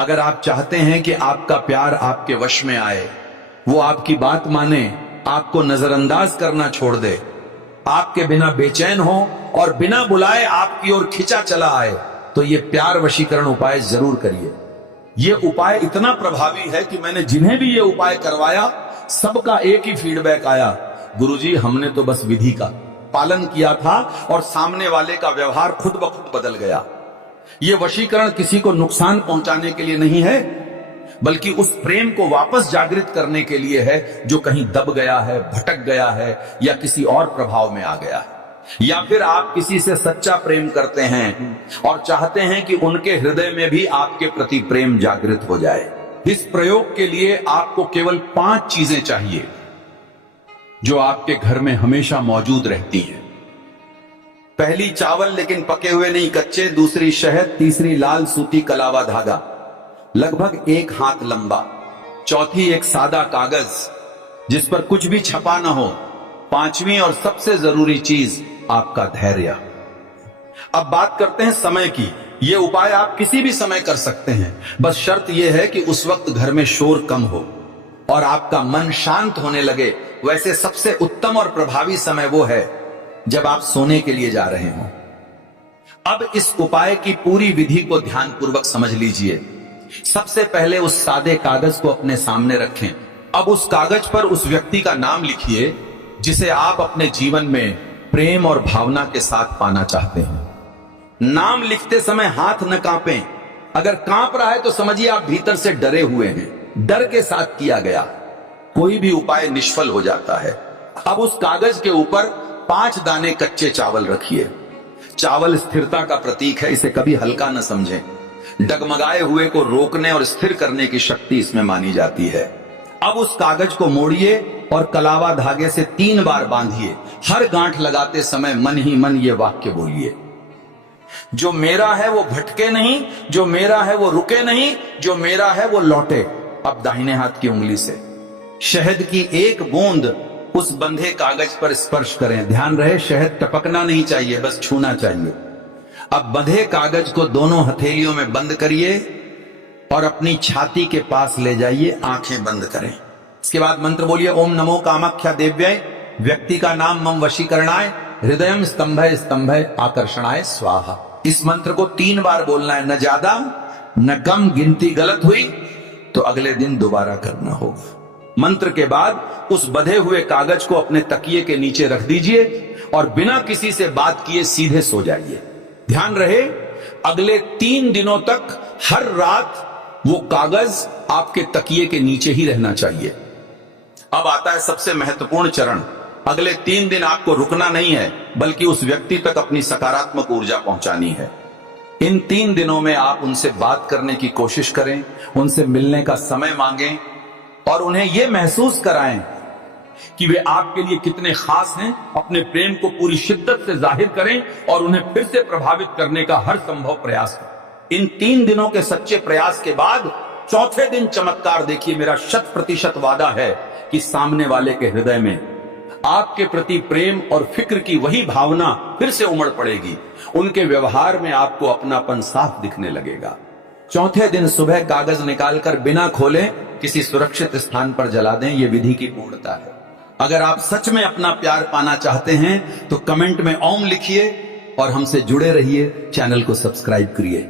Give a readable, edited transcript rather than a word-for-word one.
अगर आप चाहते हैं कि आपका प्यार आपके वश में आए, वो आपकी बात माने, आपको नजरअंदाज करना छोड़ दे, आपके बिना बेचैन हो और बिना बुलाए आपकी ओर खिंचा चला आए, तो ये प्यार वशीकरण उपाय जरूर करिए। ये उपाय इतना प्रभावी है कि मैंने जिन्हें भी ये उपाय करवाया, सबका एक ही फीडबैक आया, गुरुजी हमने तो बस विधि का पालन किया था और सामने वाले का व्यवहार खुद ब खुद बदल गया। ये वशीकरण किसी को नुकसान पहुंचाने के लिए नहीं है, बल्कि उस प्रेम को वापस जागृत करने के लिए है जो कहीं दब गया है, भटक गया है या किसी और प्रभाव में आ गया है। या फिर आप किसी से सच्चा प्रेम करते हैं और चाहते हैं कि उनके हृदय में भी आपके प्रति प्रेम जागृत हो जाए। इस प्रयोग के लिए आपको केवल 5 चीजें चाहिए जो आपके घर में हमेशा मौजूद रहती हैं। पहली चावल, लेकिन पके हुए नहीं, कच्चे। दूसरी शहद। तीसरी लाल सूती कलावा धागा लगभग 1 हाथ लंबा। चौथी एक सादा कागज जिस पर कुछ भी छपा ना हो। 5वीं और सबसे जरूरी चीज आपका धैर्य। अब बात करते हैं समय की। यह उपाय आप किसी भी समय कर सकते हैं, बस शर्त यह है कि उस वक्त घर में शोर कम हो और आपका मन शांत होने लगे। वैसे सबसे उत्तम और प्रभावी समय वो है जब आप सोने के लिए जा रहे हो। अब इस उपाय की पूरी विधि को ध्यानपूर्वक समझ लीजिए। सबसे पहले उस सादे कागज को अपने सामने रखें। अब उस कागज पर उस व्यक्ति का नाम लिखिए जिसे आप अपने जीवन में प्रेम और भावना के साथ पाना चाहते हैं। नाम लिखते समय हाथ न कांपें। अगर कांप रहा है तो समझिए आप भीतर से डरे हुए हैं। डर के साथ किया गया कोई भी उपाय निष्फल हो जाता है। अब उस कागज के ऊपर 5 दाने कच्चे चावल रखिए। चावल स्थिरता का प्रतीक है, इसे कभी हल्का न समझें। डगमगाए हुए को रोकने और स्थिर करने की शक्ति इसमें मानी जाती है। अब उस कागज को मोड़िए और कलावा धागे से 3 बार बांधिए। हर गांठ लगाते समय मन ही मन ये वाक्य बोलिए, जो मेरा है वो भटके नहीं, जो मेरा है वो रुके नहीं, जो मेरा है वो लौटे। अब दाहिने हाथ की उंगली से शहद की 1 बूंद उस बंधे कागज पर स्पर्श करें। ध्यान रहे शहद टपकना नहीं चाहिए, बस छूना चाहिए। अब बंधे कागज को दोनों हथेलियों में बंद करिए और अपनी छाती के पास ले जाइए। आंखें बंद करें। इसके बाद मंत्र बोलिए, ओम नमो कामाख्या देव्यै। व्यक्ति का नाम मम वशीकरणाय, हृदयम स्तंभय स्तंभय आकर्षणाय स्वाहा। इस मंत्र को 3 बार बोलना है, न ज्यादा न कम। गिनती गलत हुई तो अगले दिन दोबारा करना होगा। मंत्र के बाद उस बंधे हुए कागज को अपने तकिए के नीचे रख दीजिए और बिना किसी से बात किए सीधे सो जाइए। ध्यान रहे अगले 3 दिनों तक हर रात वो कागज आपके तकिए के नीचे ही रहना चाहिए। अब आता है सबसे महत्वपूर्ण चरण। अगले 3 दिन आपको रुकना नहीं है, बल्कि उस व्यक्ति तक अपनी सकारात्मक ऊर्जा पहुंचानी है। इन 3 दिनों में आप उनसे बात करने की कोशिश करें, उनसे मिलने का समय मांगें और उन्हें यह महसूस कराएं कि वे आपके लिए कितने खास हैं। अपने प्रेम को पूरी शिद्दत से जाहिर करें और उन्हें फिर से प्रभावित करने का हर संभव प्रयास करें। इन 3 दिनों के सच्चे प्रयास के बाद 4थे दिन चमत्कार देखिए। मेरा 100% वादा है कि सामने वाले के हृदय में आपके प्रति प्रेम और फिक्र की वही भावना फिर से उमड़ पड़ेगी। उनके व्यवहार में आपको अपनापन साफ दिखने लगेगा। 4थे दिन सुबह कागज निकालकर बिना खोले किसी सुरक्षित स्थान पर जला दें। यह विधि की पूर्णता है। अगर आप सच में अपना प्यार पाना चाहते हैं तो कमेंट में ओम लिखिए और हमसे जुड़े रहिए। चैनल को सब्सक्राइब करिए।